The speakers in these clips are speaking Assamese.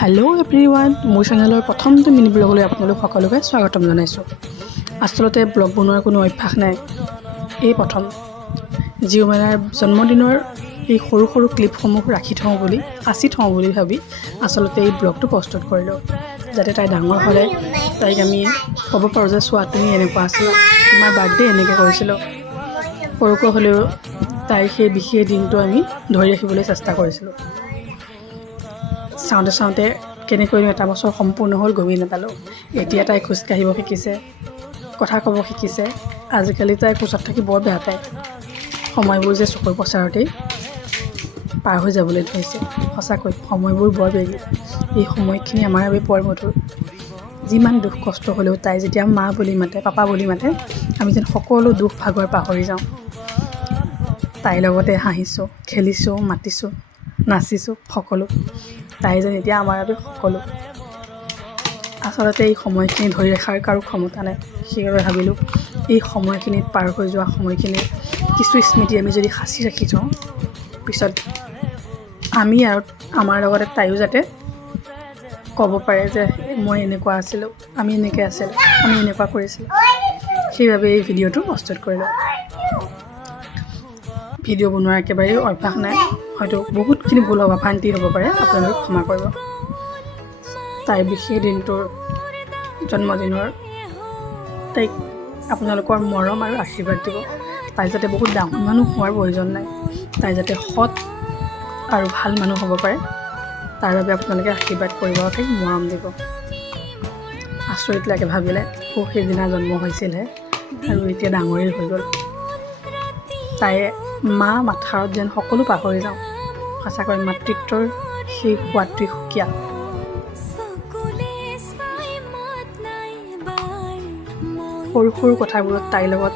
হেল্ল' এভৰিৱান, মোৰ চেনেলৰ প্ৰথমটো মিনি ব্লগলৈ আপোনালোক সকলোকে স্বাগতম জনাইছোঁ। আচলতে ব্লগ বনোৱাৰ কোনো অভ্যাস নাই, এই প্ৰথম। জীউমেনাৰ জন্মদিনৰ এই সৰু সৰু ক্লিপসমূহ ৰাখি থওঁ বুলি, সাঁচি থওঁ বুলি ভাবি আচলতে এই ব্লগটো প্ৰস্তুত কৰিলোঁ, যাতে তাই ডাঙৰ হ'লে তাইক আমি ক'ব পাৰোঁ যে চোৱা তুমি এনেকুৱা আছিলা, তোমাৰ বাৰ্থডে এনেকৈ কৰিছিলোঁ। সৰুকৈ হ'লেও তাইৰ সেই বিশেষ দিনটো আমি ধৰি ৰাখিবলৈ চেষ্টা কৰিছিলোঁ। চাওঁতে চাওঁতে কেনেকৈনো এটা বছৰ সম্পূৰ্ণ হ'ল গমেই নাপালোঁ। এতিয়া তাই খোজকাঢ়িব শিকিছে, কথা ক'ব শিকিছে। আজিকালি তাই কোচত থাকি বৰ বেয়া পায়। সময়বোৰ যে চকুৰ পচাৰতেই পাৰ হৈ যাবলৈ ধৰিছে। সঁচাকৈ সময়বোৰ বৰ বেগী। এই সময়খিনি আমাৰ বাবে বৰ মধুৰ। যিমান দুখ কষ্ট হ'লেও তাই যেতিয়া মা বুলি মাতে, পাপা বুলি মাতে, আমি যেন সকলো দুখ ভাগৰ পাহৰি যাওঁ। তাইৰ লগতে হাঁহিছোঁ, খেলিছোঁ, মাতিছোঁ, নাচিছোঁ, সকলো। তাই যেন এতিয়া আমাৰ বাবে সকলো। আচলতে এই সময়খিনি ধৰি ৰখাৰ কাৰো ক্ষমতা নাই। সেইবাবে ভাবিলোঁ এই সময়খিনিত পাৰ হৈ যোৱা সময়খিনিৰ কিছু স্মৃতি আমি যদি সাঁচি ৰাখি থওঁ, পিছত আমি আৰু আমাৰ লগতে তাইও যাতে ক'ব পাৰে যে মই এনেকুৱা আছিলোঁ, আমি এনেকৈ আছিলোঁ, আমি এনেকুৱা কৰিছিলোঁ। সেইবাবে এই ভিডিঅ'টো প্ৰস্তুত কৰিলোঁ। ভিডিঅ' বনোৱাৰ একেবাৰেই অভ্যাস নাই, হয়তো বহুতখিনি ভুল হ'ব, ভ্ৰান্তি হ'ব পাৰে, আপোনালোকে ক্ষমা কৰিব। তাইৰ বিশেষ দিনটোৰ জন্মদিনৰ তাইক আপোনালোকৰ মৰম আৰু আশীৰ্বাদ দিব। তাই যাতে বহুত ডাঙৰ মানুহ হোৱাৰ প্ৰয়োজন নাই, তাই যাতে সৎ আৰু ভাল মানুহ হ'ব পাৰে, তাৰ বাবে আপোনালোকে আশীৰ্বাদ কৰিব, তাইক মৰম দিব। আচৰিত লাগে ভাবিলে, সেইদিনা জন্ম হৈছিলহে আৰু এতিয়া ডাঙৰেই হৈ গ'ল। তাই মা মাথাৰত যেন সকলো পাহৰি যাওঁ। সঁচাকৈ মাতৃত্বৰ সেই সোৱাদটোৱেই সুকীয়া। সৰু সৰু কথাবোৰত তাইৰ লগত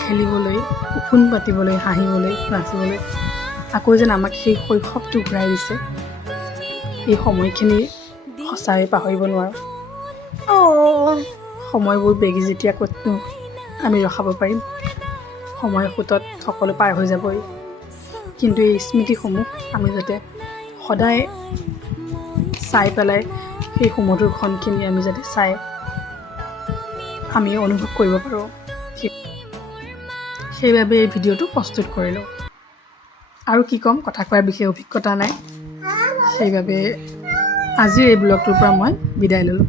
খেলিবলৈ, উফোন পাতিবলৈ, হাঁহিবলৈ, নাচিবলৈ, আকৌ যেন আমাক সেই শৈশৱটো ঘূৰাই দিছে। এই সময়খিনি সঁচাই পাহৰিব নোৱাৰোঁ। সময়বোৰ বেগী যেতিয়া ক'তনো আমি ৰখাব পাৰিম। সময়ৰ সোঁতত সকলো পাৰ হৈ যাবই, কিন্তু এই স্মৃতিসমূহ আমি যাতে সদায় চাই পেলাই সেই সুমধুৰ ক্ষণখিনি আমি যাতে চাই আমি অনুভৱ কৰিব পাৰোঁ। সেইবাবে এই ভিডিঅ'টো প্ৰস্তুত কৰিলোঁ। আৰু কি ক'ম, কথা কোৱাৰ বিশেষ অভিজ্ঞতা নাই, সেইবাবে আজিৰ এই ব্লগটোৰ পৰা মই বিদায় ল'লোঁ।